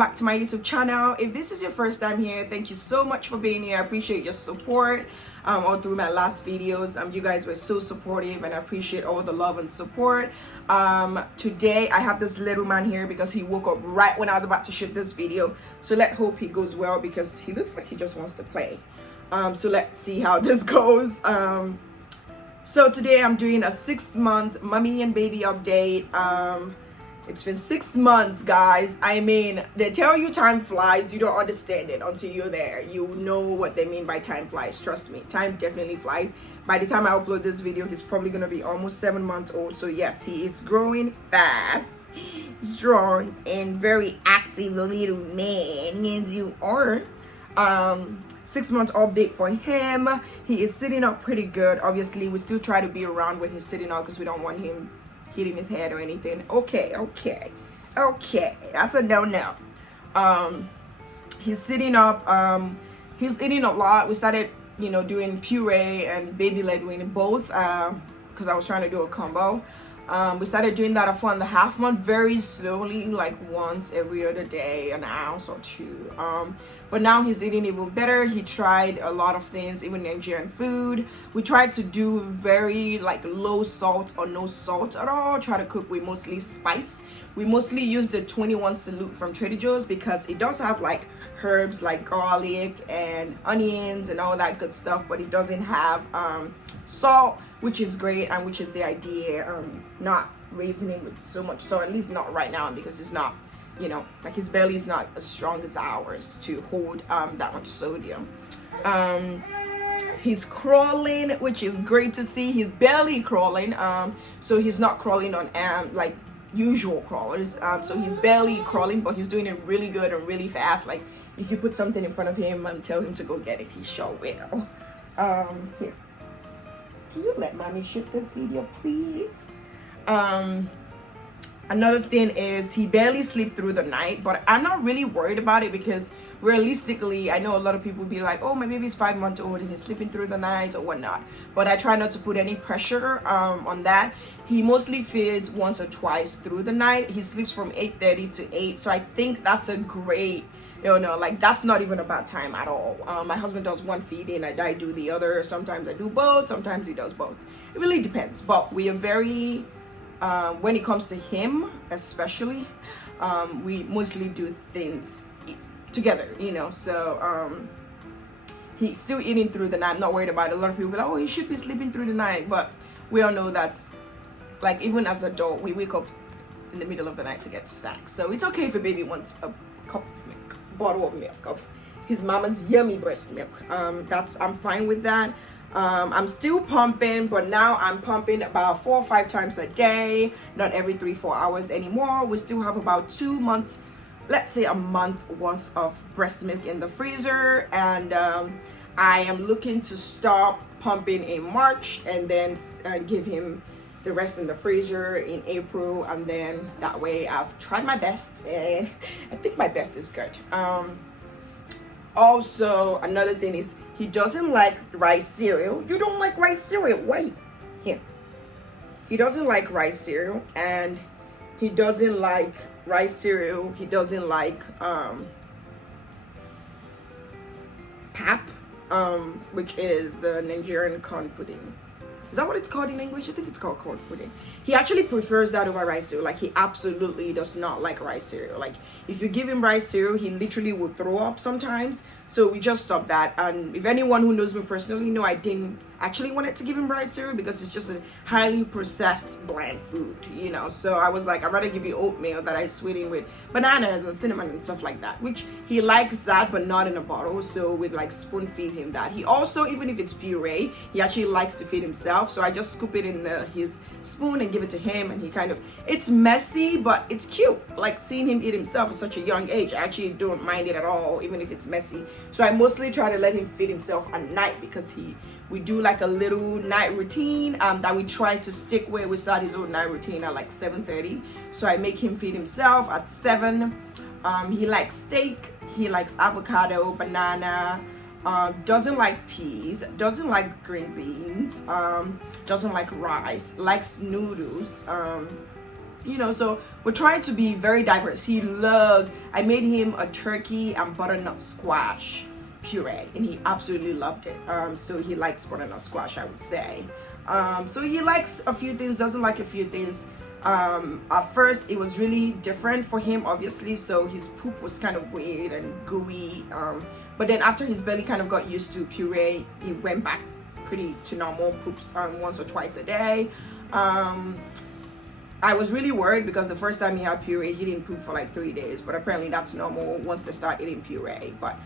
back to my YouTube channel. If this is your first time here, thank you so much for being here. I appreciate your support all through my last videos. You guys were so supportive, and I appreciate all the love and support. Today I have this little man here because he woke up right when I was about to shoot this video, so let's hope he goes well because he looks like he just wants to play. So let's see how this goes. So today I'm doing a 6-month mommy and baby update. It's been 6 months, guys. I mean, they tell you time flies. You don't understand it until you're there. You know what they mean by time flies. Trust me, time definitely flies. By the time I upload this video, he's probably gonna be almost 7 months old. So yes, he is growing fast, strong, and very active little man. Yes, you are. 6 months all big for him. He is sitting up pretty good. Obviously, we still try to be around when he's sitting up because we don't want him hitting his head or anything. Okay, that's a no. He's sitting up. He's eating a lot. We started, doing puree and baby led weaning both because I was trying to do a combo. We started doing that at 4.5 months, very slowly, like once every other day, an ounce or two. But now he's eating even better. He tried a lot of things, even Nigerian food. We tried to do very like low salt or no salt at all. Try to cook with mostly spice. We mostly use the 21 Salute from Trader Joe's because it does have like herbs like garlic and onions and all that good stuff, but it doesn't have salt, which is great, and which is the idea. Not raising him with so much salt, at least not right now, because it's not, like his belly is not as strong as ours to hold that much sodium. He's crawling, which is great to see. He's barely crawling, so he's not crawling on like usual crawlers. So he's barely crawling, but he's doing it really good and really fast. Like if you put something in front of him and tell him to go get it, he sure will. Here, can you let mommy shoot this video, please? Another thing is he barely sleep through the night, but I'm not really worried about it because realistically, I know a lot of people be like, oh, my baby's 5 months old and he's sleeping through the night or whatnot. But I try not to put any pressure on that. He mostly feeds once or twice through the night. He sleeps from 8:30 to 8. So I think that's a great, like that's not even a bad time at all. My husband does one feeding, I do the other. Sometimes I do both, sometimes he does both. It really depends. But we are very, when it comes to him especially, we mostly do things together, so he's still eating through the night. I'm not worried about it. A lot of people be like, oh, he should be sleeping through the night, but we all know that, like, even as an adult, we wake up in the middle of the night to get snacks. So it's okay if a baby wants a cup of milk, bottle of milk, of his mama's yummy breast milk. I'm fine with that. I'm still pumping, but now I'm pumping about 4 or 5 times a day, not every 3-4 hours anymore. We still have about 2 months, let's say a month worth of breast milk in the freezer, and I am looking to stop pumping in March and then give him the rest in the freezer in April, and then that way I've tried my best and I think my best is good. Also, another thing is he doesn't like rice cereal. You don't like rice cereal? Wait, here. He doesn't like rice cereal, and he doesn't like rice cereal. He doesn't like pap, which is the Nigerian corn pudding. Is that what it's called in English? I think it's called corn pudding. He actually prefers that over rice cereal. Like, he absolutely does not like rice cereal. Like, if you give him rice cereal, he literally will throw up sometimes. So we just stopped that. And if anyone who knows me personally know I didn't actually wanted to give him rice cereal because it's just a highly processed bland food, so I was like, I'd rather give you oatmeal that I sweeten with bananas and cinnamon and stuff like that, which he likes that, but not in a bottle. So we'd like spoon feed him that. He also, even if it's puree, he actually likes to feed himself, so I just scoop it in his spoon and give it to him, and he kind of, it's messy, but it's cute. Like, seeing him eat himself at such a young age, I actually don't mind it at all, even if it's messy. So I mostly try to let him feed himself at night because we do like a little night routine that we try to stick with. We start his own night routine at like 7:30. So I make him feed himself at 7. He likes steak, he likes avocado, banana, doesn't like peas, doesn't like green beans, doesn't like rice, likes noodles, you know, so we're trying to be very diverse. He loves, I made him a turkey and butternut squash puree, and he absolutely loved it. So he likes butternut squash, I would say. So he likes a few things, doesn't like a few things. At first it was really different for him, obviously, so his poop was kind of weird and gooey, but then after his belly kind of got used to puree, he went back pretty to normal, poops once or twice a day. I was really worried because the first time he had puree, he didn't poop for like 3 days, but apparently that's normal once they start eating puree. But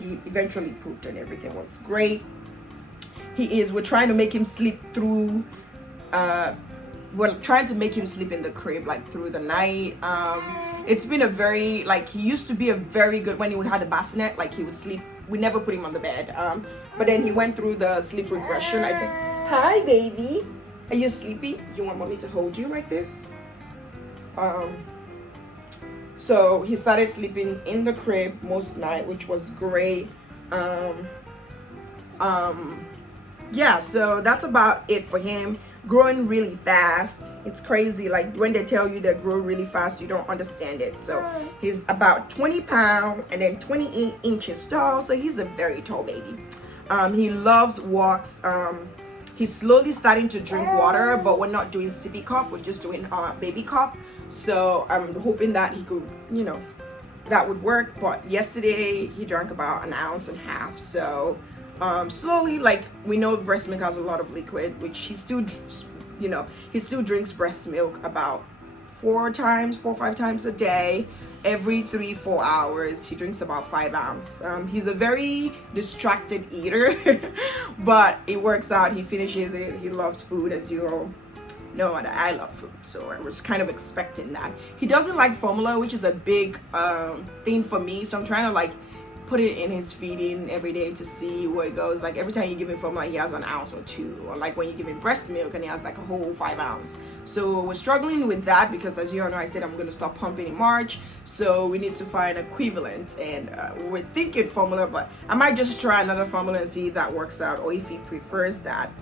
he eventually pooped and everything was great. We're trying to make him sleep through, we're trying to make him sleep in the crib like through the night. It's been a very, like, he used to be a very good, when he had a bassinet, like he would sleep, we never put him on the bed, but then he went through the sleep regression, I think. Hi baby, are you sleepy? You want mommy to hold you like this? So he started sleeping in the crib most night, which was great. Yeah, so that's about it for him. Growing really fast. It's crazy, like when they tell you they grow really fast, you don't understand it. So he's about 20 pounds and then 28 inches tall, so he's a very tall baby. He loves walks. He's slowly starting to drink water, but we're not doing sippy cup, we're just doing baby cup. So I'm hoping that he could, you know, that would work. But yesterday he drank about 1.5 ounces. So slowly, like, we know breast milk has a lot of liquid, which he still, you know, he still drinks breast milk about 4 or 5 times a day. Every 3-4 hours he drinks about 5 ounces. He's a very distracted eater, but it works out. He finishes it. He loves food, as you all know, and I love food, so I was kind of expecting that. He doesn't like formula, which is a big thing for me, so I'm trying to like put it in his feeding every day to see where it goes. Like every time you give him formula, he has 1 ounce or 2, or like when you give him breast milk and he has like a whole 5 ounces. So we're struggling with that because, as you all know, I said I'm going to stop pumping in March, so we need to find equivalent, and we're thinking formula, but I might just try another formula and see if that works out, or if he prefers that.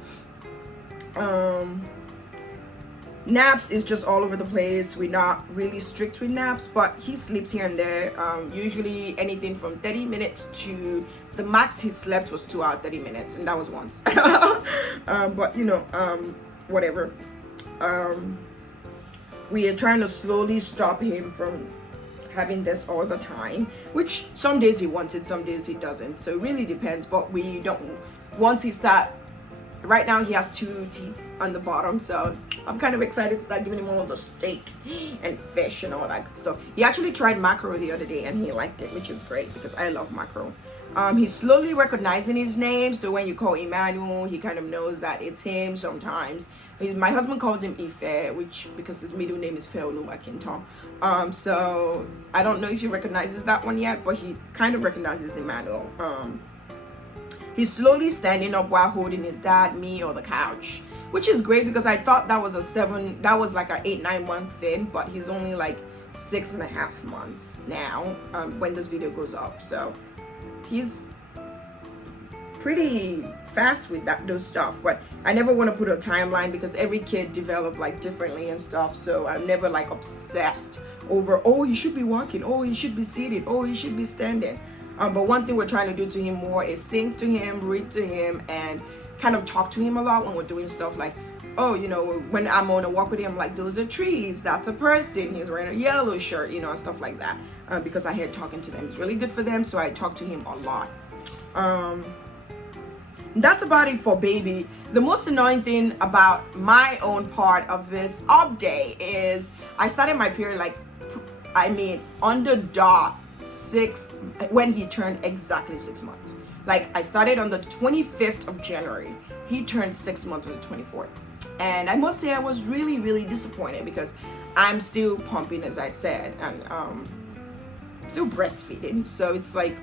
Naps is just all over the place. We're not really strict with naps, but he sleeps here and there. Usually anything from 30 minutes to the max he slept was 2 hours 30 minutes, and that was once. But you know, whatever. We are trying to slowly stop him from having this all the time, which some days he wants it, some days he doesn't, so it really depends. But we don't, once he start, right now he has 2 teeth on the bottom, so I'm kind of excited to start giving him all the steak and fish and all that good stuff. He actually tried mackerel the other day and he liked it, which is great because I love mackerel. He's slowly recognizing his name, so when you call Emmanuel, he kind of knows that it's him sometimes. My husband calls him Ife, which, because his middle name is Feolumakinton. So I don't know if he recognizes that one yet, but he kind of recognizes Emmanuel. He's slowly standing up while holding his dad, me, or the couch, which is great because I thought that was like an 8-9 month thing, but he's only like 6.5 months now when this video goes up. So he's pretty fast with those stuff, but I never want to put a timeline because every kid develop like differently and stuff. So I'm never like obsessed over, oh, he should be walking, oh, he should be seated, oh, he should be standing. But one thing we're trying to do to him more is sing to him, read to him, and kind of talk to him a lot when we're doing stuff like, oh, you know, when I'm on a walk with him, like, those are trees, that's a person, he's wearing a yellow shirt, you know, and stuff like that. Because I hear talking to them is really good for them, so I talk to him a lot. That's about it for baby. The most annoying thing about my own part of this update is I started my period on the dot when he turned exactly 6 months. Like, I started on the 25th of January. He turned 6 months on the 24th. And I must say I was really, really disappointed because I'm still pumping, as I said, and still breastfeeding. So it's like,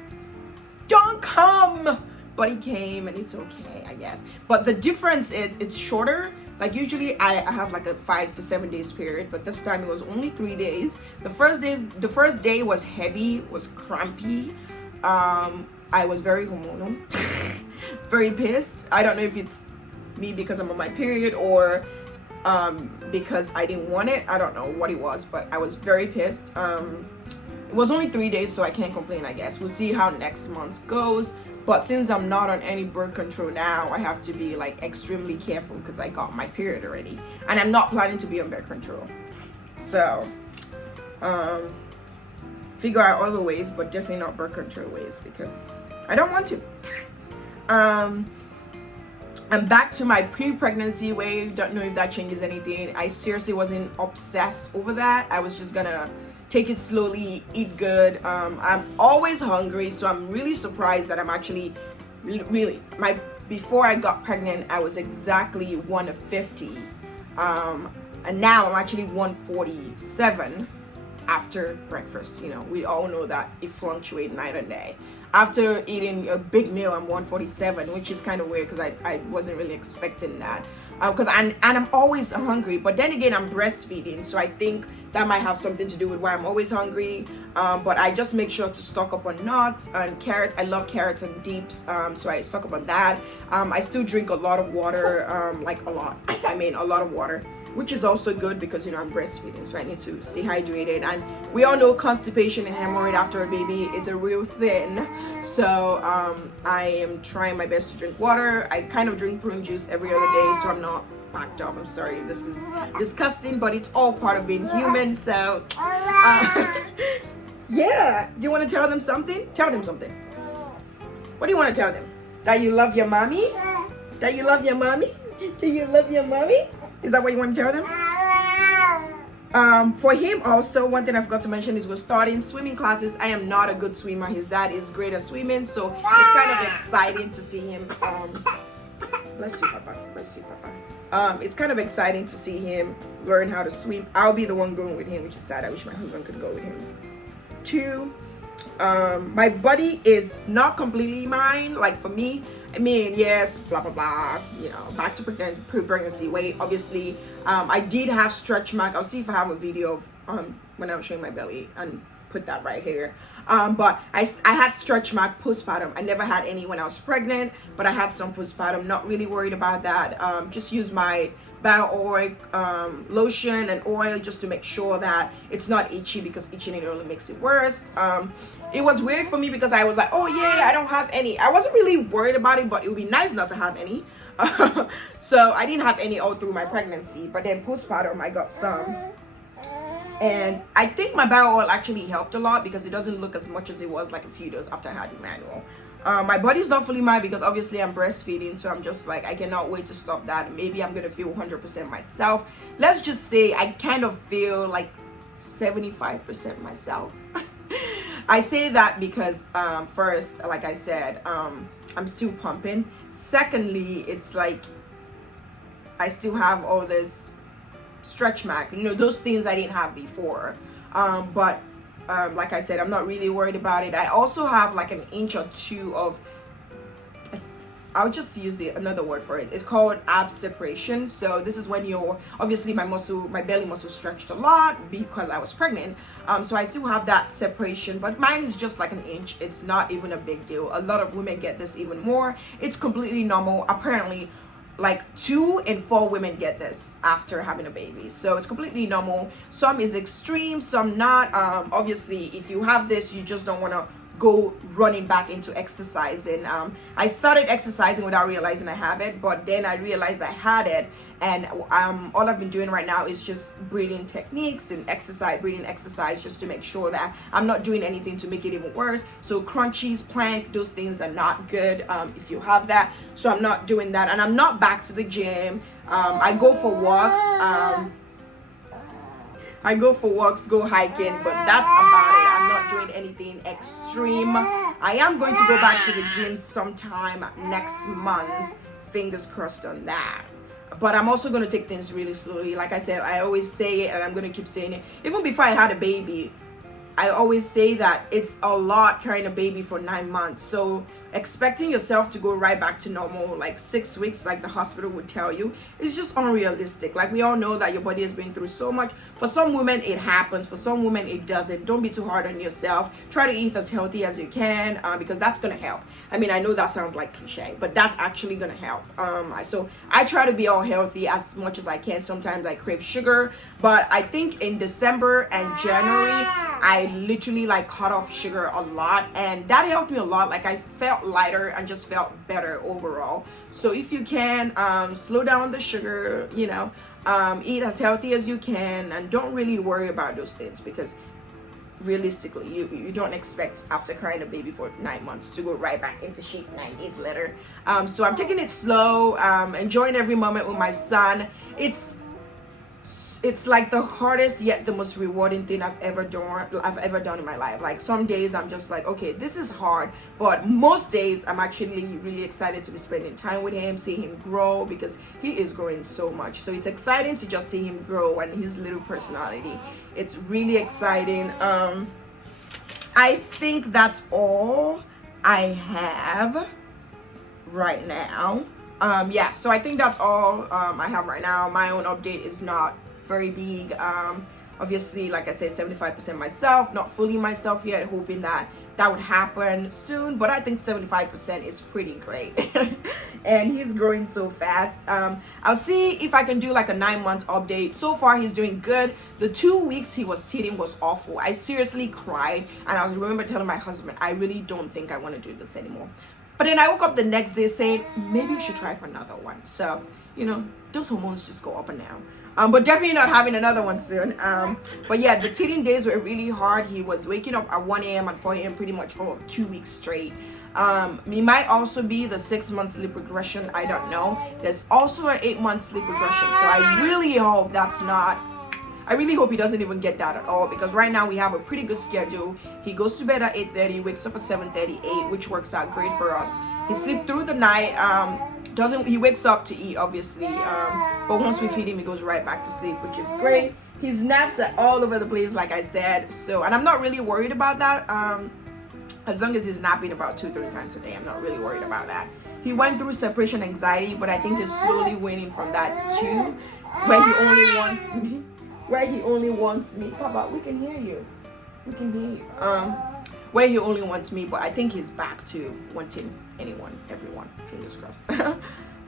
don't come! But he came and it's okay, I guess. But the difference is it's shorter. Like, usually I have like a 5 to 7 days period, but this time it was only 3 days. The first day was heavy, was crampy. I was very hormonal, very pissed. I don't know if it's me because I'm on my period, or because I didn't want it. I don't know what it was, but I was very pissed. It was only 3 days, so I can't complain, I guess. We'll see how next month goes. But since I'm not on any birth control now, I have to be like extremely careful because I got my period already. And I'm not planning to be on birth control. So, figure out other ways, but definitely not birth control ways because I don't want to. I'm back to my pre-pregnancy weight. Don't know if that changes anything. I seriously wasn't obsessed over that. I was just gonna take it slowly, eat good. I'm always hungry, so I'm really surprised that I'm actually really before I got pregnant, I was exactly 150, and now I'm actually 147 after breakfast. You know, we all know that it fluctuates night and day. After eating a big meal, I'm 147, which is kind of weird because I wasn't really expecting that. Because I'm always hungry, but then again, I'm breastfeeding, so I think that might have something to do with why I'm always hungry. But I just make sure to stock up on nuts and carrots. I love carrots and deeps, so I stock up on that. I still drink a lot of water, like a lot. I mean, a lot of water, which is also good because, you know, I'm breastfeeding, so I need to stay hydrated. And we all know constipation and hemorrhoid after a baby is a real thing. So I am trying my best to drink water. I kind of drink prune juice every other day, so I'm not packed up. I'm sorry, this is disgusting, but it's all part of being human. So yeah, you want to tell them something? Tell them something. What do you want to tell them? That you love your mommy? That you love your mommy? Do you love your mommy? Is that what you want to tell them? For him also, one thing I forgot to mention is we're starting swimming classes. I am not a good swimmer. His dad is great at swimming, so it's kind of exciting to see him. Bless you, Papa. Bless you, Papa. It's kind of exciting to see him learn how to swim. I'll be the one going with him, which is sad. I wish my husband could go with him too. My body is not completely mine. Like for me, I mean, yes, blah blah blah, you know, back to pregnancy weight. Obviously, I did have stretch mark. I'll see if I have a video of when I was showing my belly and put that right here. But I had stretch mark postpartum. I never had any when I was pregnant, but I had some postpartum. Not really worried about that. Just use my bio oil lotion and oil just to make sure that it's not itchy, because itching it only makes it worse. It was weird for me because I was like, oh yeah, I don't have any. I wasn't really worried about it, but it would be nice not to have any. So I didn't have any all through my pregnancy, but then postpartum I got some. And I think my bio oil actually helped a lot because it doesn't look as much as it was like a few days after I had Emmanuel. My body's not fully mine because obviously I'm breastfeeding, so I'm just like, I cannot wait to stop that. Maybe I'm gonna feel 100% myself. Let's just say I kind of feel like 75% myself. I say that because first, like I said, I'm still pumping. Secondly, it's like I still have all this stretch mark, you know, those things I didn't have before. But like I said, I'm not really worried about it. I also have like an inch or two of, I'll just use another word for it. It's called ab separation. So this is when you're, obviously my belly muscle stretched a lot because I was pregnant. So I still have that separation, but mine is just like an inch. It's not even a big deal. A lot of women get this even more. It's completely normal. Apparently, like 2 in 4 women get this after having a baby, so it's completely normal. Some is extreme, some not. Obviously, if you have this, you just don't want to go running back into exercising. I started exercising without realizing I have it, but then I realized I had it, and all I've been doing right now is just breathing techniques and breathing exercise just to make sure that I'm not doing anything to make it even worse. So crunchies, plank, those things are not good if you have that. So I'm not doing that, and I'm not back to the gym. I go for walks. Go hiking, but that's about it. I'm not doing anything extreme. I am going to go back to the gym sometime next month. Fingers crossed on that. But I'm also going to take things really slowly. Like I said, I always say it, and I'm going to keep saying it. Even before I had a baby, I always say that it's a lot carrying a baby for 9 months. So expecting yourself to go right back to normal like 6 weeks like the hospital would tell you is just unrealistic. Like, we all know that your body has been through so much. For some women it happens, for some women it doesn't. Don't be too hard on yourself. Try to eat as healthy as you can, because that's gonna help. I mean, I know that sounds like cliche, but that's actually gonna help. So I try to be all healthy as much as I can. Sometimes I crave sugar, but I think in December and January I literally like cut off sugar a lot, and that helped me a lot. Like, I felt lighter and just felt better overall. So if you can, slow down the sugar, you know, eat as healthy as you can, and don't really worry about those things, because realistically you don't expect after carrying a baby for 9 months to go right back into shape 9 days later. So I'm taking it slow, enjoying every moment with my son. It's like the hardest yet the most rewarding thing I've ever done in my life. Like, some days I'm just like, okay, this is hard, but most days I'm actually really excited to be spending time with him, see him grow, because he is growing so much. So it's exciting to just see him grow and his little personality. It's really exciting. I think that's all I have right now. Yeah, so I think that's all I have right now. My own update is not very big. Obviously, like I said, 75% myself, not fully myself yet, hoping that would happen soon, but I think 75% is pretty great. And he's growing so fast. I'll see if I can do like a 9-month update. So far he's doing good. The 2 weeks he was teething was awful. I seriously cried, and I remember telling my husband, I really don't think I want to do this anymore. But then I woke up the next day saying, maybe we should try for another one. So, you know, those hormones just go up and down. But definitely not having another one soon. But yeah, the teething days were really hard. He was waking up at 1 a.m. and 4 a.m. pretty much for 2 weeks straight. It might also be the 6-month sleep regression. I don't know. There's also an 8-month sleep regression. So I really hope that's not... I really hope he doesn't even get that at all, because right now we have a pretty good schedule. He goes to bed at 8:30, wakes up at 7:38, which works out great for us. He sleeps through the night. He wakes up to eat, obviously, but once we feed him, he goes right back to sleep, which is great. His naps are all over the place, like I said. So, and I'm not really worried about that. As long as he's napping about 2-3 times a day, I'm not really worried about that. He went through separation anxiety, but I think he's slowly waning from that too, where he only wants me. Papa, we can hear you. Where he only wants me, but I think he's back to wanting everyone. Fingers crossed.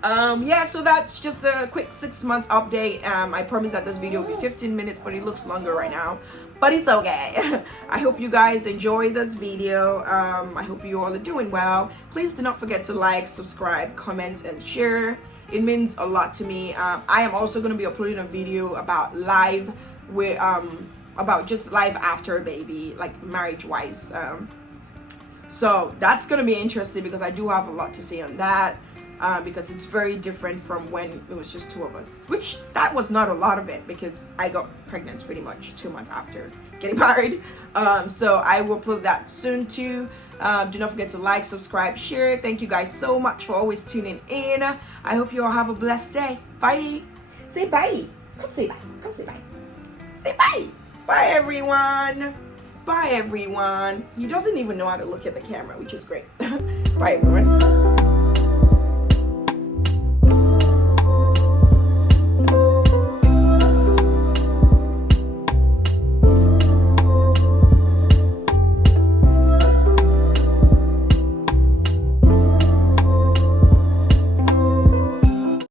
Yeah, so that's just a quick 6-month update. I promise that this video will be 15 minutes, but it looks longer right now. But it's okay. I hope you guys enjoy this video. I hope you all are doing well. Please do not forget to like, subscribe, comment, and share. It means a lot to me. I am also going to be uploading a video about just life after a baby, like marriage wise. So that's going to be interesting, because I do have a lot to say on that, because it's very different from when it was just 2 of us, which that was not a lot of it, because I got pregnant pretty much 2 months after getting married. So I will upload that soon too. Do not forget to like, subscribe, share. Thank you guys so much for always tuning in. I hope you all have a blessed day. Bye. Say bye. Come say bye. Say bye. Bye, everyone. Bye, everyone. He doesn't even know how to look at the camera, which is great. Bye, everyone.